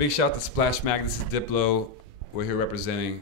Big shout out to Splash Mag. This is Diplo. We're here representing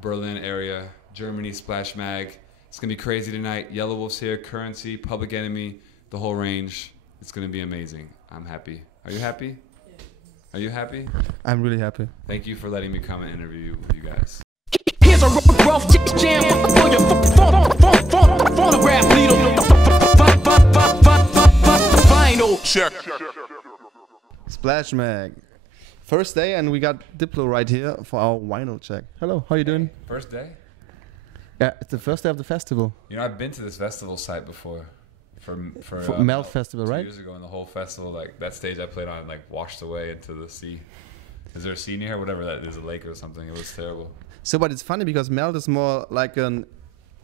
Berlin area, Germany, Splash Mag. It's going to be crazy tonight. Yellow Wolf's here, Currency, Public Enemy, the whole range. It's going to be amazing. I'm happy. Are you happy? Are you happy? I'm really happy. Thank you for letting me come and interview with you guys. Here's a rough jam for your phonograph needle. Final check. Splash Mag. First day, and we got Diplo right here for our vinyl check. Hello, how you doing? First day? Yeah, it's the first day of the festival. You know, I've been to this festival site before. For Melt Festival, 2 right? years ago, and the whole festival, like that stage I played on, like washed away into the sea. Is there a sea near here? Whatever that is, a lake or something. It was terrible. So, but it's funny because Melt is more like an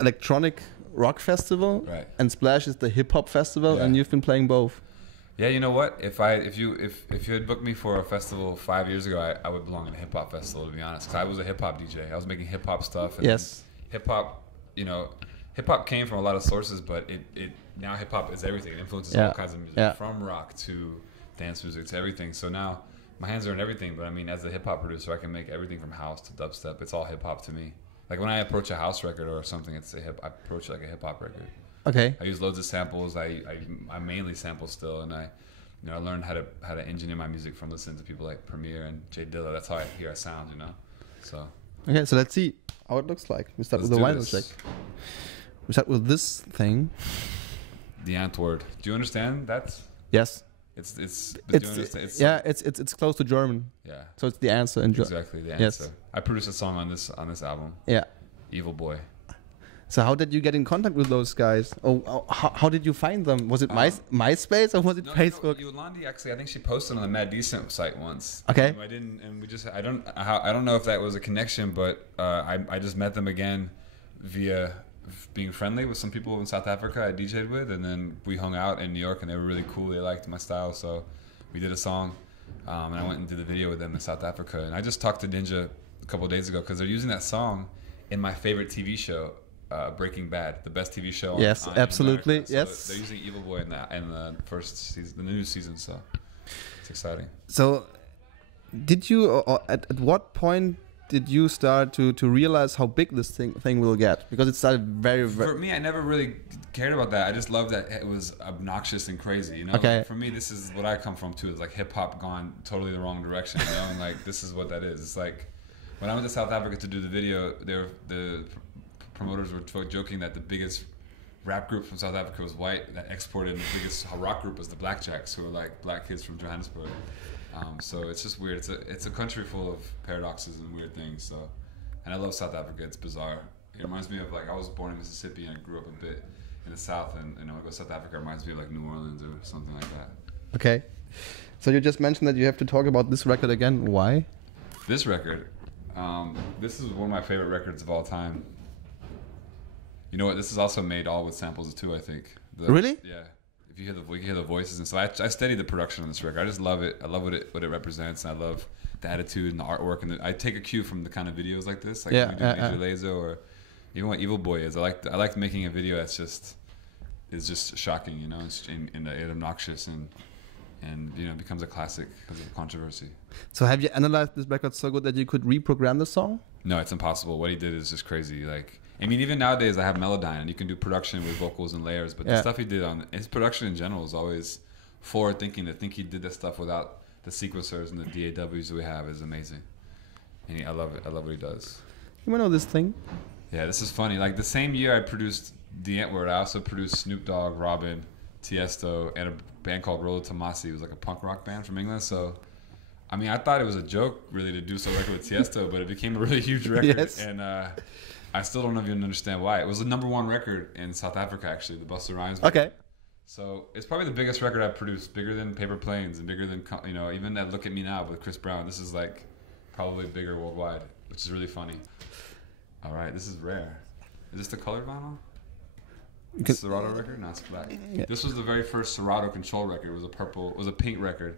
electronic rock festival, right? And Splash is the hip hop festival, yeah. And you've been playing both. Yeah, you know what? If you had booked me for a festival 5 years ago, I would belong in a hip hop festival, to be honest. 'Cause I was a hip hop DJ. I was making hip hop stuff. And yes. Hip hop, you know, hip hop came from a lot of sources, but it now hip hop is everything. It influences all kinds of music, from rock to dance music to everything. So now my hands are in everything. But I mean, as a hip hop producer, I can make everything from house to dubstep. It's all hip hop to me. Like when I approach a house record or something, I approach it like a hip hop record. Okay. I use loads of samples. I mainly sample still, and I learned how to engineer my music from listening to people like Premier and Jay Dilla. That's how I hear a sound, you know. So. Okay, so let's see how it looks like. We start with the vinyl check. We start with this thing. The Antwort. Do you understand that? Yes. It's close to German. Yeah. So it's the answer in German. Exactly, the answer. Yes. I produced a song on this album. Yeah. Evil Boy. So how did you get in contact with those guys? Oh, how did you find them? Was it MySpace or was it Facebook? Yolandi, actually, I think she posted on the Mad Decent site once. Okay. I don't know if that was a connection, but I just met them again via being friendly with some people in South Africa I DJ'd with, and then we hung out in New York, and they were really cool. They liked my style, so we did a song, and I went and did the video with them in South Africa. And I just talked to Ninja a couple of days ago because they're using that song in my favorite TV show, Breaking Bad, the best TV show. Yes, absolutely. So yes. They're using Evil Boy in the first season, the new season. So it's exciting. So, did you, or at what point did you start to realize how big this thing will get? Because it started very. For me, I never really cared about that. I just loved that it was obnoxious and crazy. You know. Okay. Like, for me, this is what I come from too. It's like hip hop gone totally the wrong direction. You know, and like this is what that is. It's like when I went to South Africa to do the video, the promoters were joking that the biggest rap group from South Africa was white, that exported, and the biggest rock group was the Blackjacks, who were like black kids from Johannesburg. So it's just weird. It's a country full of paradoxes and weird things. So, and I love South Africa. It's bizarre. It reminds me of, like, I was born in Mississippi and I grew up a bit in the South, and when I go to South Africa, it reminds me of like New Orleans or something like that. Okay. So you just mentioned that you have to talk about this record again. Why? This record. This is one of my favorite records of all time. You know what? This is also made all with samples too, I think. Really? Yeah. If you hear the voices and stuff. I study the production on this record. I just love it. I love what it represents, and I love the attitude and the artwork. And I take a cue from the kind of videos like this, like when we do Major Lazo, or even what Evil Boy is. I like making a video that's just shocking, you know, and obnoxious and you know, becomes a classic because of the controversy. So have you analyzed this record so good that you could reprogram the song? No, it's impossible. What he did is just crazy. Like, I mean, even nowadays I have Melodyne, and you can do production with vocals and layers, but the stuff he did on his production in general is always forward thinking. To think he did that stuff without the sequencers and the DAWs we have is amazing. And I love it. I love what he does. You know this thing? Yeah, this is funny. Like, the same year I produced The Antwort, I also produced Snoop Dogg, Robin, Tiesto, and a band called Rollo Tomassi. It was like a punk rock band from England. So, I mean, I thought it was a joke really to do some record with Tiesto, but it became a really huge record. Yes. And I still don't even understand why. It was the #1 record in South Africa, actually, the Busta Rhymes record. Okay. So it's probably the biggest record I've produced, bigger than Paper Planes and bigger than, you know, even that Look at Me Now with Chris Brown. This is like probably bigger worldwide, which is really funny. All right, this is rare. Is this the colored vinyl? It's Serato record? No, it's black. Yeah. This was the very first Serato Control record. It was a pink record.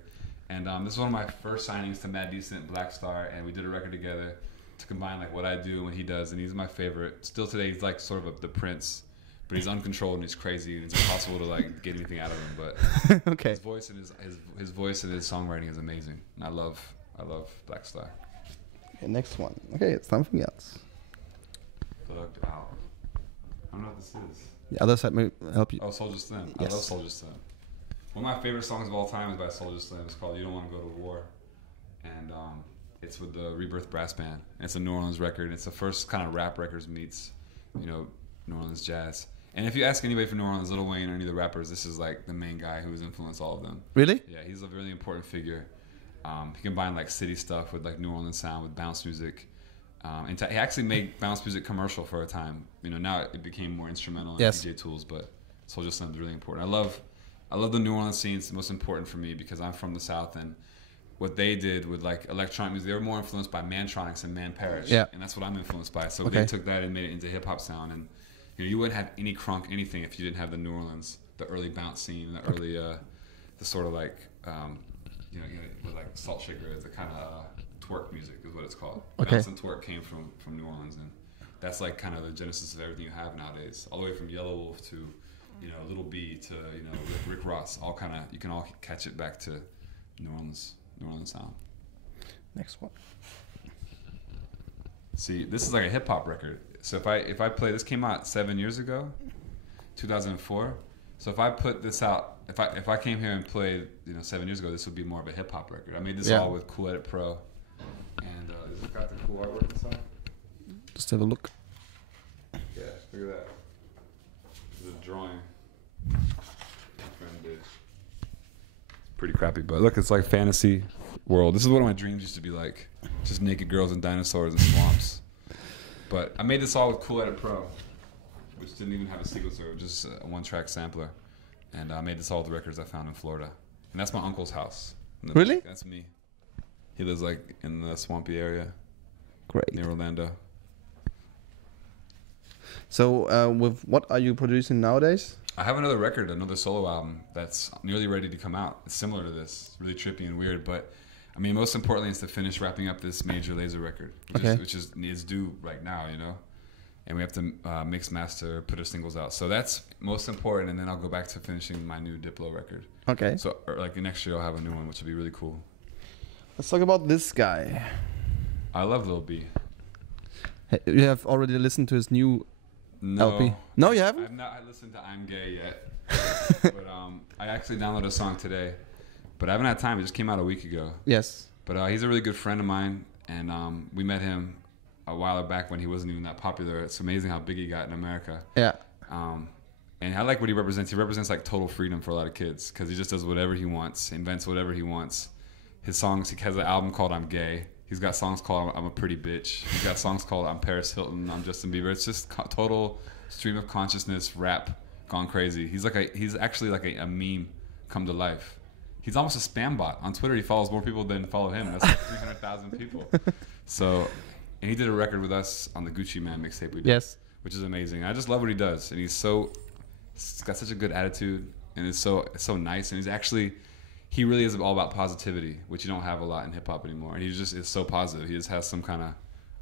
And this is one of my first signings to Mad Decent, Black Star, and we did a record together to combine like what I do and what he does. And he's my favorite. Still today, he's like sort of the prince, but he's uncontrolled and he's crazy, and it's impossible to like get anything out of him. But okay. his voice and his voice and his songwriting is amazing. And I love I love Black Star. Okay, next one. Okay, it's something else. Plugged out. I don't know what this is. The other side may help you. Oh, Soulja Slim. Yes. I love Soulja Slim. One of my favorite songs of all time is by Soulja Slim. It's called "You Don't Want to Go to War," and it's with the Rebirth Brass Band. And it's a New Orleans record. It's the first kind of rap records meets, you know, New Orleans jazz. And if you ask anybody from New Orleans, Lil Wayne or any of the rappers, this is like the main guy who's influenced all of them. Really? Yeah, he's a really important figure. He combined like city stuff with like New Orleans sound with bounce music. And he actually made bounce music commercial for a time. You know, now it became more instrumental and Yes. DJ tools, but Soulja Slim is really important. I love the New Orleans scene. It's the most important for me because I'm from the South, and what they did with like electronic music, they were more influenced by Mantronics and Man Parrish. Yeah. And that's what I'm influenced by. So Okay. they took that and made it into hip hop sound. And you know, you wouldn't have any crunk anything if you didn't have the New Orleans, the early bounce scene, the early, the sort of like, you know, with like Salt Shaker is the kind of twerk music is what it's called. Okay. Bounce and twerk came from New Orleans, and that's like kind of the genesis of everything you have nowadays. All the way from Yellow Wolf to, you know, Little B to, you know, Rick Ross. All kind of, you can all catch it back to New Orleans sound. Next one. See, this is like a hip hop record. So if I play, this came out 7 years ago, 2004. So if I put this out, if I came here and played, you know, 7 years ago, this would be more of a hip hop record. I made this all with Cool Edit Pro, and this has got the cool artwork inside. Just have a look. Yeah, look at that. This is a drawing my friend did. It's pretty crappy, but look, it's like fantasy world. This is what my dreams used to be like. Just naked girls and dinosaurs and swamps. But I made this all with Cool Edit Pro, which didn't even have a sequencer, just a one-track sampler. And I made this all with the records I found in Florida. And that's my uncle's house. Really? That's me. He lives like in the swampy area Great. near Orlando. So, with what are you producing nowadays? I have another record, another solo album that's nearly ready to come out. It's similar to this, it's really trippy and weird, but I mean, most importantly is to finish wrapping up this Major Lazer record, which is due right now, you know? And we have to mix, master, put our singles out. So that's most important, and then I'll go back to finishing my new Diplo record. Okay. So like next year I'll have a new one, which will be really cool. Let's talk about this guy. I love Lil B. You have already listened to his new No, LP? No, you haven't? I've not listened to I'm Gay yet. But I actually downloaded a song today. But I haven't had time. It just came out a week ago. Yes. But he's a really good friend of mine, and we met him a while back when he wasn't even that popular. It's amazing how big he got in America. Yeah. And I like what he represents. He represents like total freedom for a lot of kids because he just does whatever he wants, invents whatever he wants. His songs, he has an album called I'm Gay. He's got songs called I'm a Pretty Bitch. He's got songs called I'm Paris Hilton, I'm Justin Bieber. It's just total stream of consciousness rap gone crazy. He's actually like a meme come to life. He's almost a spam bot. On Twitter, he follows more people than follow him. That's like 300,000 people. So, and he did a record with us on the Gucci Man mixtape we did. Yes. Which is amazing. I just love what he does. And he's got such a good attitude. And it's so nice. And he really is all about positivity, which you don't have a lot in hip hop anymore. And he just is so positive. He just has some kind of, I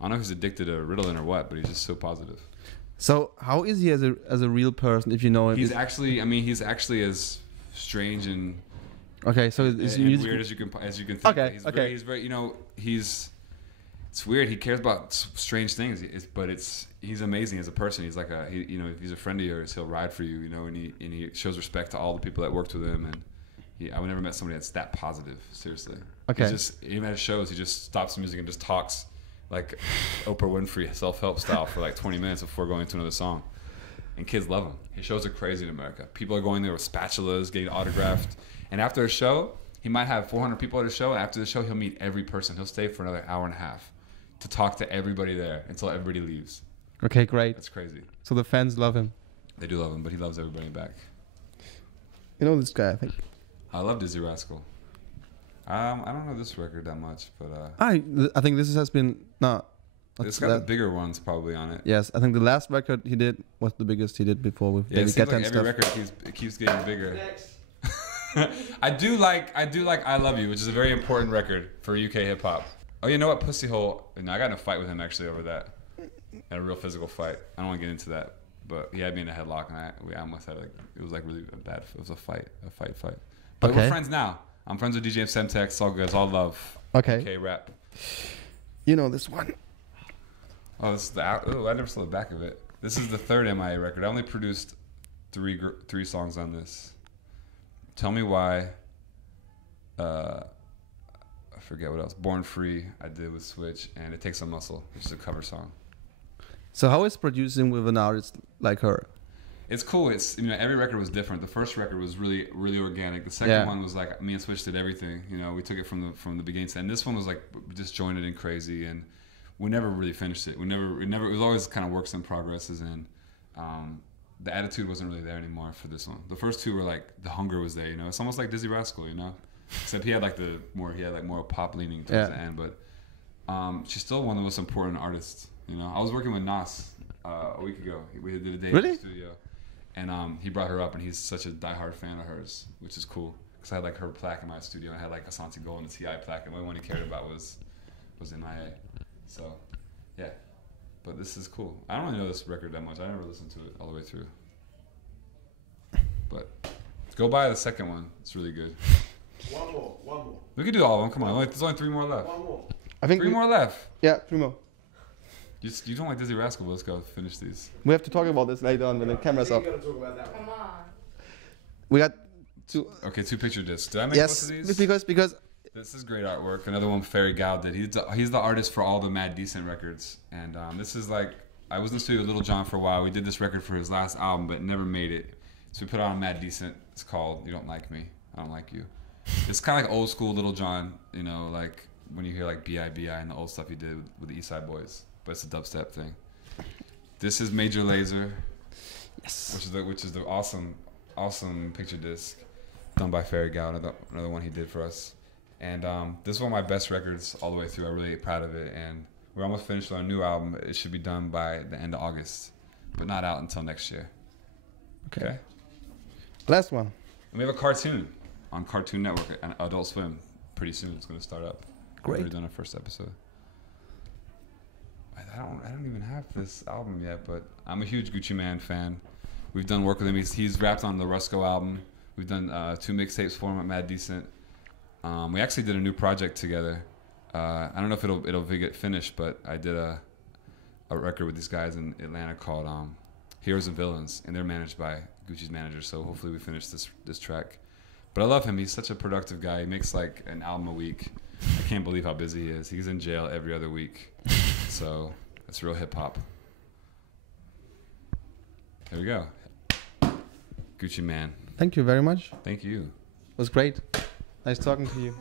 don't know if he's addicted to Ritalin or what, but he's just so positive. So how is he as a real person, if you know him? He's actually as strange and okay. So is and music weird as you can think. Okay, He's okay. He's very, you know, it's weird. He cares about strange things, but he's amazing as a person. He's like you know, if he's a friend of yours, he'll ride for you, you know, and he shows respect to all the people that worked with him. And I've never met somebody that's that positive. Seriously. Okay. Even at his shows, he just stops the music and just talks like Oprah Winfrey self-help style for like 20 minutes before going to another song. And kids love him. His shows are crazy in America. People are going there with spatulas, getting autographed. And after a show, he might have 400 people at his show. And after the show, he'll meet every person. He'll stay for another hour and a half to talk to everybody there until everybody leaves. Okay, great. That's crazy. So the fans love him. They do love him, but he loves everybody back. You know this guy, I think. I love Dizzy Rascal. I don't know this record that much, but I think this has been it's got the bigger ones probably on it. Yes, I think the last record he did was the biggest he did before with Yeah, it David seems Guetta like and every stuff. record keeps getting bigger. I do like I Love You, which is a very important record for UK hip hop. Oh, you know what, Pussy Hole? No, I got in a fight with him actually over that. A real physical fight. I don't want to get into that, but he had me in a headlock, and we almost had it was like really bad. It was a fight. But Okay. we're friends now. I'm friends with DJ Semtex. It's all good. It's all love. Okay. UK rap. You know this one. Oh, this is the oh, I never saw the back of it. This is the third MIA record. I only produced three songs on this. Tell Me Why. I forget what else. Born Free I did with Switch, and It Takes a Muscle, which is a cover song. So how is producing with an artist like her? It's cool. It's, you know, every record was different. The first record was really, really organic. The second one was like me and Switch did everything. You know, we took it from the beginning to end. This one was like disjointed and crazy, and we never really finished it. It was always kind of works in progresses, and the attitude wasn't really there anymore for this one. The first two were like the hunger was there. You know, it's almost like Dizzy Rascal. You know, except he had more pop leaning towards the end. But she's still one of the most important artists. You know, I was working with Nas a week ago. We did a day in the studio. And he brought her up, and he's such a diehard fan of hers, which is cool. Because I had like her plaque in my studio, and I had like Asante Gold and the T.I. plaque, and the only one he cared about was MIA. So, yeah. But this is cool. I don't really know this record that much. I never listened to it all the way through. But go buy the second one. It's really good. One more. We could do all of them. Come on. There's only 3 more left. One more. I think 3 more left. Yeah, 3 more. You don't like Dizzy Rascal, but let's go finish these. We have to talk about this later on when the camera's off. We're gonna talk about that one. Come on. We got 2. Okay, 2 picture discs. Did I make most of these? because This is great artwork. Another one Ferry Gal did. He's the artist for all the Mad Decent records. And this is like, I was in the studio with Little John for a while. We did this record for his last album, but never made it. So we put it on Mad Decent. It's called You Don't Like Me, I Don't Like You. It's kind of like old school Little John, you know, like when you hear like B.I.B.I. and the old stuff he did with the East Side Boys. But it's a dubstep thing. This is Major Lazer. yes, Which is the awesome picture disc done by Ferry Gal, another one he did for us. And this is one of my best records all the way through. I'm really proud of it, and we're almost finished on a new album. It should be done by the end of August, but not out until next year. Okay. last one. And we have a cartoon on Cartoon Network and Adult Swim pretty soon. It's going to start up. Great. We've already done our first episode. I don't even have this album yet, but I'm a huge Gucci Mane fan. We've done work with him. He's rapped on the Rusco album. We've done 2 mixtapes for him at Mad Decent. We actually did a new project together. I don't know if it'll get finished, but I did a record with these guys in Atlanta called Heroes and Villains, and they're managed by Gucci's manager. So hopefully we finish this track. But I love him. He's such a productive guy. He makes like an album a week. I can't believe how busy he is. He's in jail every other week. So that's real hip hop. There we go. Gucci Mane. Thank you very much. Thank you. It was great. Nice talking to you.